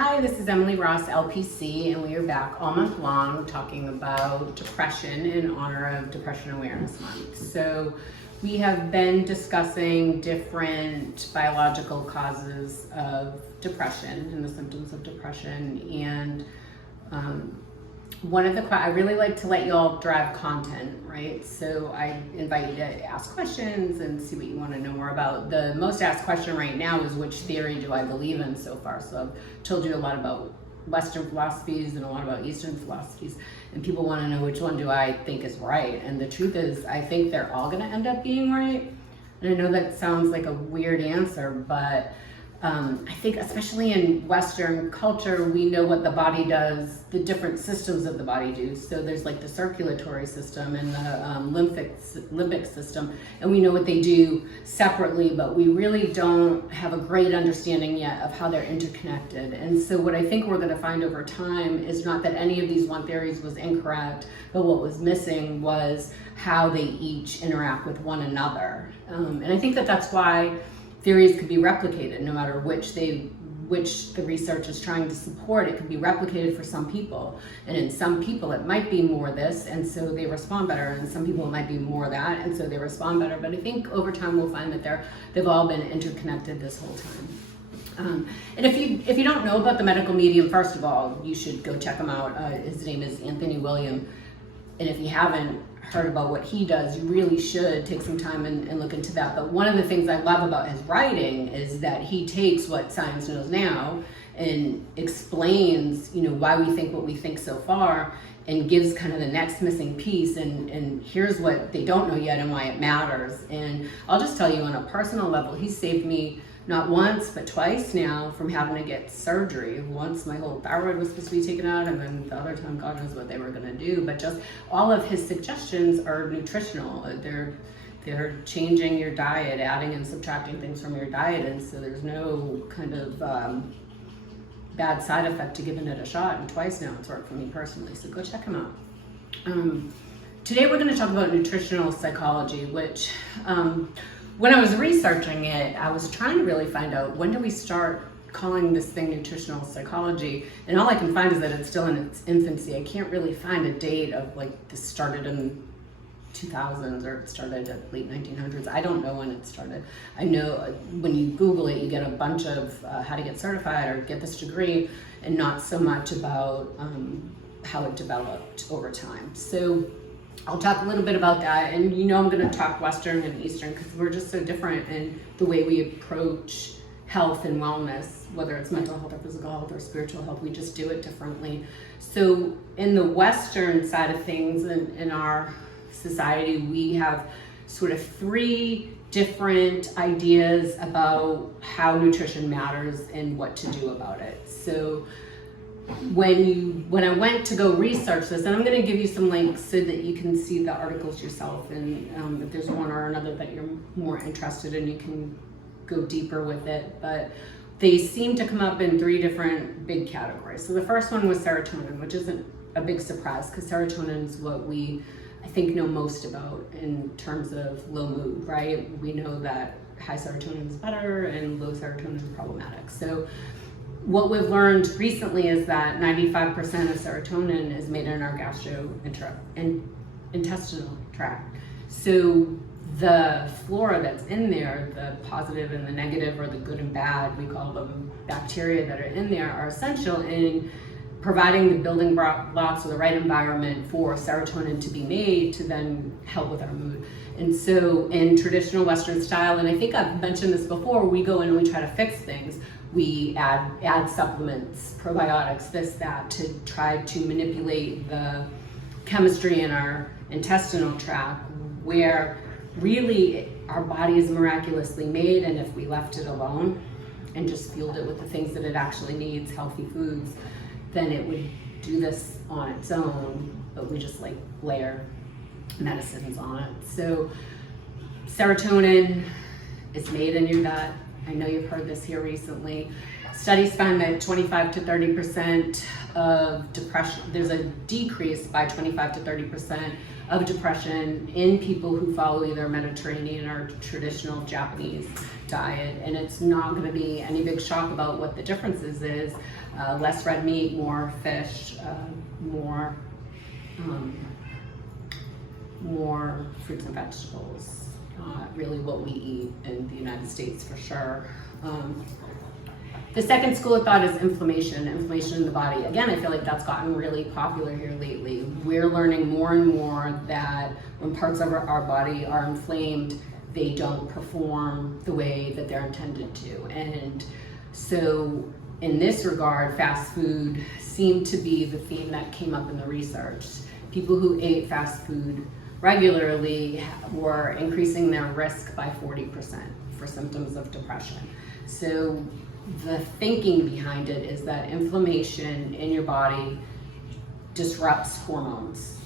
Hi, this is Emily Ross, LPC, and we are back all month long talking about depression in honor of Depression Awareness Month. So we have been discussing different biological causes of depression and the symptoms of depression, and I really like to let you all drive content, right? So I invite you to ask questions and see what you want to know more about. The most asked question right now is, which theory do I believe in so far? So I've told you a lot about Western philosophies and a lot about Eastern philosophies, and people want to know which one do I think is right. And the truth is, I think they're all going to end up being right. And I know that sounds like a weird answer, but I think especially in Western culture, we know what the body does, the different systems of the body do. So there's like the circulatory system and the limbic system, and we know what they do separately, but we really don't have a great understanding yet of how they're interconnected. And so what I think we're going to find over time is not that any of these one theories was incorrect, but what was missing was how they each interact with one another. And I think that that's why theories could be replicated no matter which the research is trying to support. It could be replicated for some people, and in some people it might be more this, and so they respond better, and some people it might be more that, and so they respond better. But I think over time we'll find that they've all been interconnected this whole time. And if you don't know about the medical medium, first of all, you should go check him out. His name is Anthony William, and if you haven't heard about what he does, you really should take some time and look into that. But one of the things I love about his writing is that he takes what science knows now and explains, why we think what we think so far, and gives kind of the next missing piece, and here's what they don't know yet and why it matters. And I'll just tell you, on a personal level, he saved me not once, but twice now from having to get surgery. Once my whole thyroid was supposed to be taken out, and then the other time, God knows what they were gonna do. But just all of his suggestions are nutritional. They're changing your diet, adding and subtracting things from your diet, and so there's no kind of bad side effect to giving it a shot. And twice now it's worked for me personally, so go check him out. Today we're gonna talk about nutritional psychology, which when I was researching it, I was trying to really find out, when do we start calling this thing nutritional psychology? And all I can find is that it's still in its infancy. I can't really find a date of like this started in 2000s or it started at late 1900s. I don't know when it started. I know when you Google it, you get a bunch of how to get certified or get this degree, and not so much about how it developed over time. So I'll talk a little bit about that, and I'm going to talk Western and Eastern because we're just so different in the way we approach health and wellness, whether it's mental health or physical health or spiritual health. We just do it differently. So in the Western side of things, in our society, we have sort of three different ideas about how nutrition matters and what to do about it. So when I went to go research this, and I'm going to give you some links so that you can see the articles yourself, and if there's one or another that you're more interested in, you can go deeper with it. But they seem to come up in three different big categories. So the first one was serotonin, which isn't a big surprise because serotonin is what we, I think, know most about in terms of low mood, right? We know that high serotonin is better and low serotonin is problematic. So what we've learned recently is that 95% of serotonin is made in our gastrointestinal tract. So the flora that's in there, the positive and the negative, or the good and bad, we call them bacteria that are in there, are essential in providing the building blocks or the right environment for serotonin to be made to then help with our mood. And so in traditional Western style, and I think I've mentioned this before, we go in and we try to fix things. We add supplements, probiotics, this, that, to try to manipulate the chemistry in our intestinal tract, where really our body is miraculously made, and if we left it alone and just fueled it with the things that it actually needs, healthy foods, then it would do this on its own, but we just layer medicines on it. So serotonin is made in your gut. I know you've heard this here recently. Studies find that 25 to 30% of depression, there's a decrease by 25 to 30% of depression in people who follow either Mediterranean or traditional Japanese diet. And it's not going to be any big shock about what the differences is. Less red meat, more fish, more fruits and vegetables. Really what we eat in the United States for sure. The second school of thought is inflammation in the body. Again, I feel like that's gotten really popular here lately. We're learning more and more that when parts of our body are inflamed, they don't perform the way that they're intended to. And so in this regard, fast food seemed to be the theme that came up in the research. People who ate fast food regularly were increasing their risk by 40% for symptoms of depression. So the thinking behind it is that inflammation in your body disrupts hormones.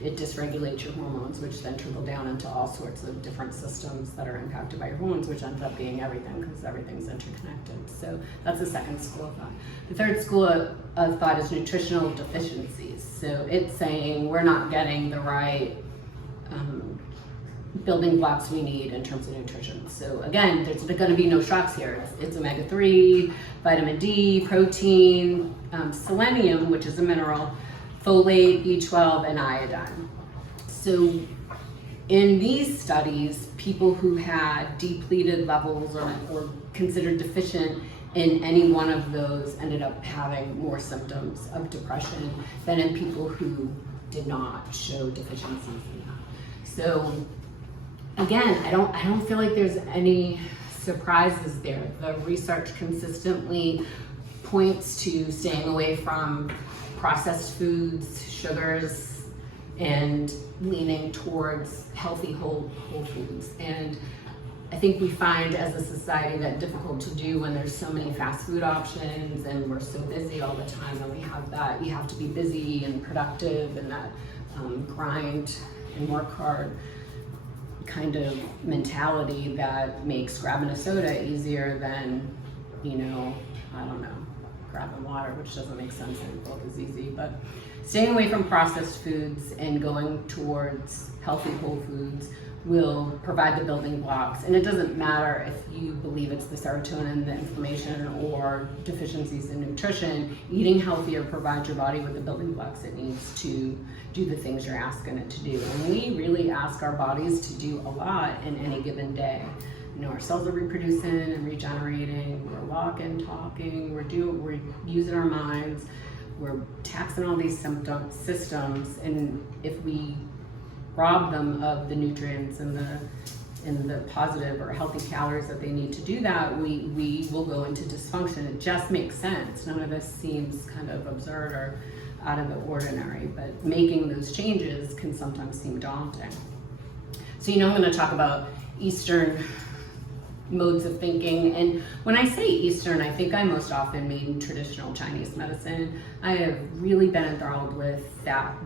It dysregulates your hormones, which then trickle down into all sorts of different systems that are impacted by your hormones, which ends up being everything because everything's interconnected. So that's the second school of thought. The third school of thought is nutritional deficiencies. So it's saying we're not getting the right building blocks we need in terms of nutrition. So again, there's going to be no shocks here. It's omega-3, vitamin D, protein, selenium, which is a mineral, folate, B12, and iodine. So in these studies, people who had depleted levels or considered deficient in any one of those ended up having more symptoms of depression than in people who did not show deficiencies in that. So again, I don't feel like there's any surprises there. The research consistently points to staying away from processed foods, sugars, and leaning towards healthy whole foods. And I think we find as a society that difficult to do when there's so many fast food options and we're so busy all the time, and we have that, you have to be busy and productive and that grind and work hard kind of mentality that makes grabbing a soda easier than, I don't know, grabbing water, which doesn't make sense and both is easy. But staying away from processed foods and going towards healthy whole foods will provide the building blocks. And it doesn't matter if you believe it's the serotonin, the inflammation, or deficiencies in nutrition. Eating healthier provides your body with the building blocks it needs to do the things you're asking it to do. And we really ask our bodies to do a lot in any given day. Our cells are reproducing and regenerating, we're walking, talking, we're using our minds, we're taxing all these systems, and if we rob them of the nutrients and the positive or healthy calories that they need to do that, we will go into dysfunction. It just makes sense. None of this seems kind of absurd or out of the ordinary, but making those changes can sometimes seem daunting. So I'm going to talk about Eastern modes of thinking, and when I say Eastern, I think I most often mean traditional Chinese medicine. I have really been enthralled with that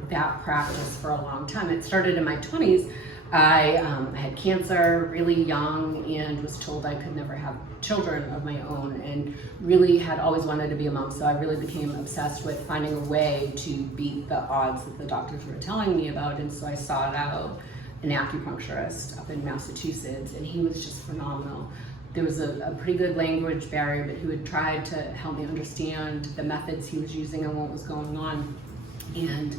practice for a long time. It started in my 20s. I had cancer really young and was told I could never have children of my own, and really had always wanted to be a mom, so I really became obsessed with finding a way to beat the odds that the doctors were telling me about. And so I sought out an acupuncturist up in Massachusetts, and he was just phenomenal. There was a pretty good language barrier, but he would try to help me understand the methods he was using and what was going on. And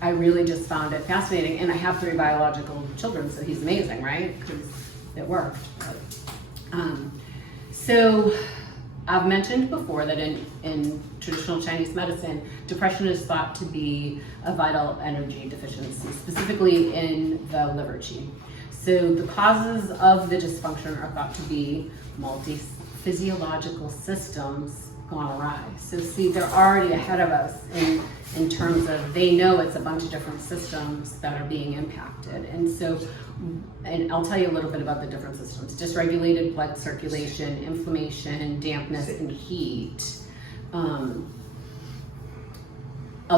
I really just found it fascinating. And I have 3 biological children, so he's amazing, right? Because it worked. So I've mentioned before that in traditional Chinese medicine, depression is thought to be a vital energy deficiency, specifically in the liver qi. So the causes of the dysfunction are thought to be multi-physiological systems gone awry. So see, they're already ahead of us in terms of, they know it's a bunch of different systems that are being impacted. And I'll tell you a little bit about the different systems. Dysregulated blood circulation, inflammation, dampness, and heat. I'll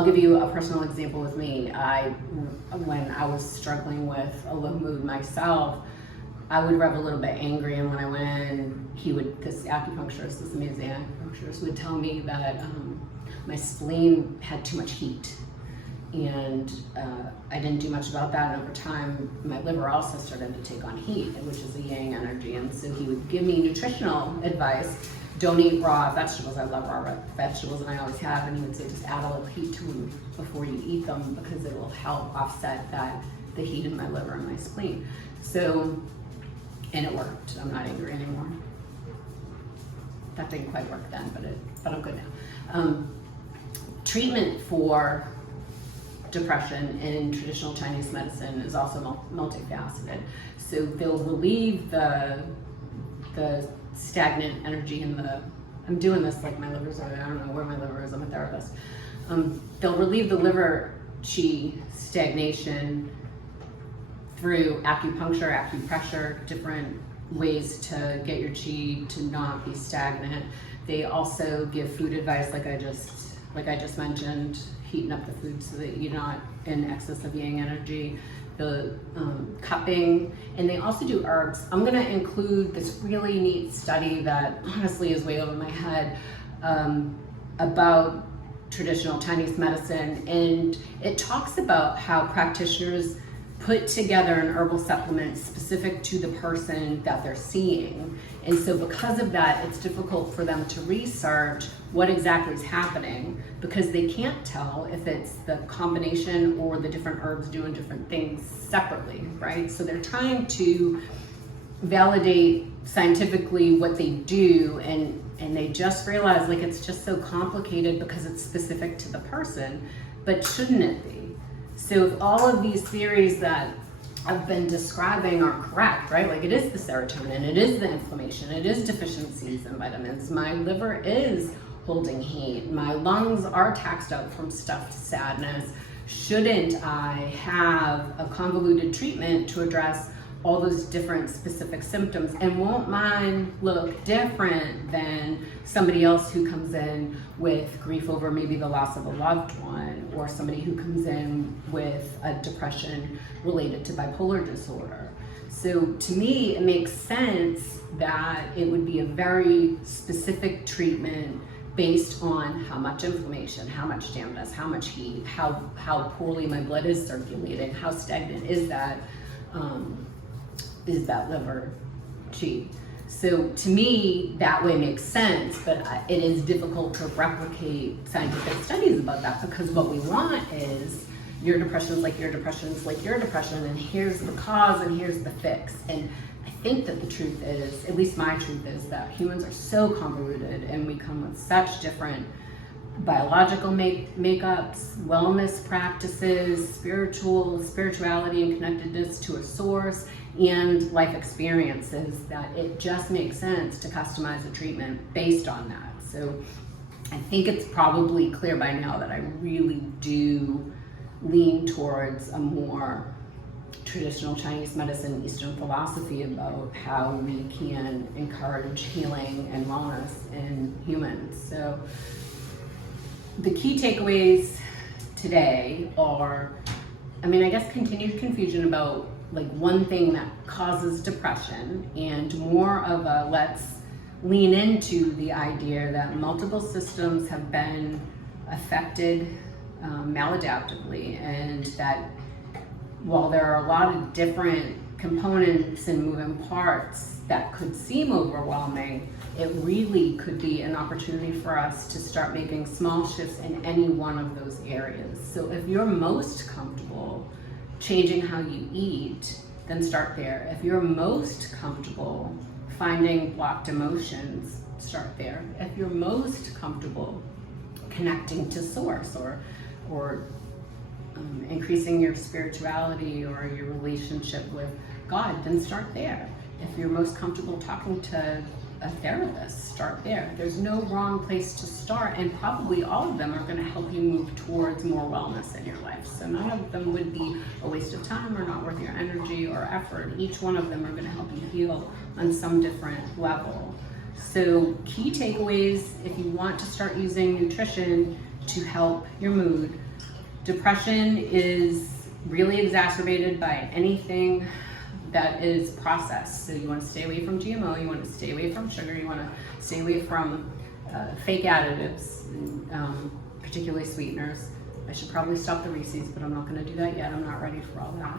give you a personal example with me. When I was struggling with a low mood myself, I would rev a little bit angry, and when I went in, this acupuncturist, this amazing acupuncturist, would tell me that my spleen had too much heat. And I didn't do much about that, and over time my liver also started to take on heat, which is a yang energy. And so he would give me nutritional advice. Don't eat raw vegetables. I love raw vegetables, and I always have. And he would say just add a little heat to them before you eat them, because it will help offset the heat in my liver and my spleen. So, and it worked. I'm not angry anymore. That didn't quite work then, but I'm good now. Treatment for depression in traditional Chinese medicine is also multifaceted. So they'll relieve the stagnant energy in I'm doing this like my liver's over there. I don't know where my liver is, I'm a therapist. They'll relieve the liver qi stagnation through acupuncture, acupressure, different ways to get your qi to not be stagnant. They also give food advice, like I just mentioned, heating up the food so that you're not in excess of yang energy, the cupping, and they also do herbs. I'm gonna include this really neat study that honestly is way over my head about traditional Chinese medicine, and it talks about how practitioners put together an herbal supplement specific to the person that they're seeing. And so because of that, it's difficult for them to research what exactly is happening, because they can't tell if it's the combination or the different herbs doing different things separately, right? So they're trying to validate scientifically what they do, and they just realize like it's just so complicated because it's specific to the person, but shouldn't it be? So if all of these theories that I've been describing are correct, right? Like it is the serotonin, it is the inflammation, it is deficiencies in vitamins, my liver is holding heat, my lungs are taxed out from stuffed sadness, shouldn't I have a convoluted treatment to address all those different specific symptoms? And won't mine look different than somebody else who comes in with grief over maybe the loss of a loved one, or somebody who comes in with a depression related to bipolar disorder? So to me, it makes sense that it would be a very specific treatment based on how much inflammation, how much dampness, how much heat, how poorly my blood is circulating, how stagnant is that liver qi. So to me, that way makes sense, but it is difficult to replicate scientific studies about that, because what we want is your depression is like your depression is like your depression, and here's the cause and here's the fix. And I think that the truth is, at least my truth is, that humans are so convoluted and we come with such different biological makeups, wellness practices, spirituality and connectedness to a source, and life experiences, that it just makes sense to customize a treatment based on that. So I think it's probably clear by now that I really do lean towards a more traditional Chinese medicine, Eastern philosophy about how we can encourage healing and wellness in humans. So the key takeaways today are, I guess continued confusion about like one thing that causes depression, and more of a let's lean into the idea that multiple systems have been affected maladaptively, and that while there are a lot of different components and moving parts that could seem overwhelming, it really could be an opportunity for us to start making small shifts in any one of those areas. So if you're most comfortable changing how you eat, then start there. If you're most comfortable finding blocked emotions, start there. If you're most comfortable connecting to source, or increasing your spirituality or your relationship with God, then start there. If you're most comfortable talking to a therapist, start there. There's no wrong place to start, and probably all of them are going to help you move towards more wellness in your life. So none of them would be a waste of time or not worth your energy or effort. Each one of them are going to help you heal on some different level. So key takeaways, if you want to start using nutrition to help your mood, depression is really exacerbated by anything that is processed. So you want to stay away from GMO, you want to stay away from sugar, you want to stay away from fake additives, particularly sweeteners. I should probably stop the Reese's, but I'm not going to do that yet. I'm not ready for all that.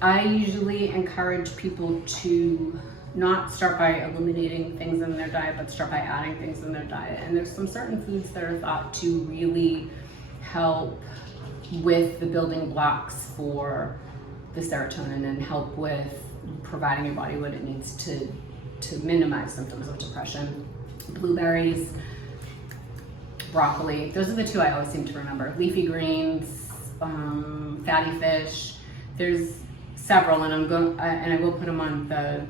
I usually encourage people to not start by eliminating things in their diet, but start by adding things in their diet. And there's some certain foods that are thought to really help with the building blocks for the serotonin and help with providing your body what it needs to minimize symptoms of depression. Blueberries, broccoli, those are the two I always seem to remember. Leafy greens, fatty fish. There's several, and I will put them on the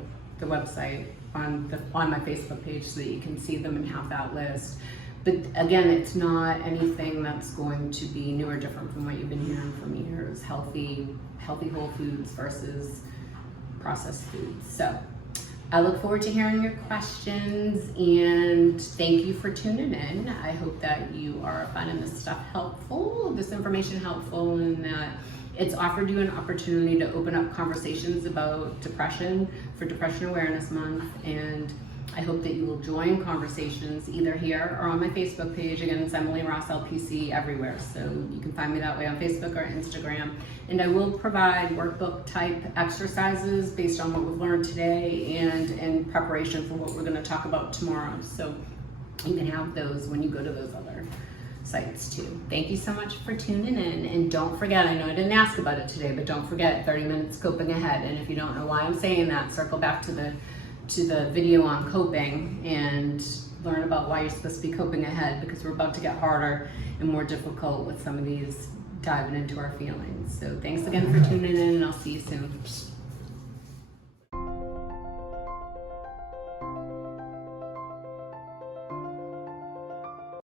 website on my Facebook page so that you can see them and have that list. But again, it's not anything that's going to be new or different from what you've been hearing from years. Healthy whole foods versus processed foods. So I look forward to hearing your questions, and thank you for tuning in. I hope that you are finding this stuff helpful, this information helpful, and that it's offered you an opportunity to open up conversations about depression for Depression Awareness Month. And I hope that you will join conversations either here or on my Facebook page. Again, it's Emily Ross LPC everywhere. So you can find me that way on Facebook or Instagram. And I will provide workbook type exercises based on what we've learned today and in preparation for what we're going to talk about tomorrow. So you can have those when you go to those other sites too. Thank you so much for tuning in, and don't forget, I know I didn't ask about it today, but don't forget 30 minutes coping ahead. And if you don't know why I'm saying that, circle back to the video on coping and learn about why you're supposed to be coping ahead, because we're about to get harder and more difficult with some of these diving into our feelings. So thanks again for tuning in, and I'll see you soon.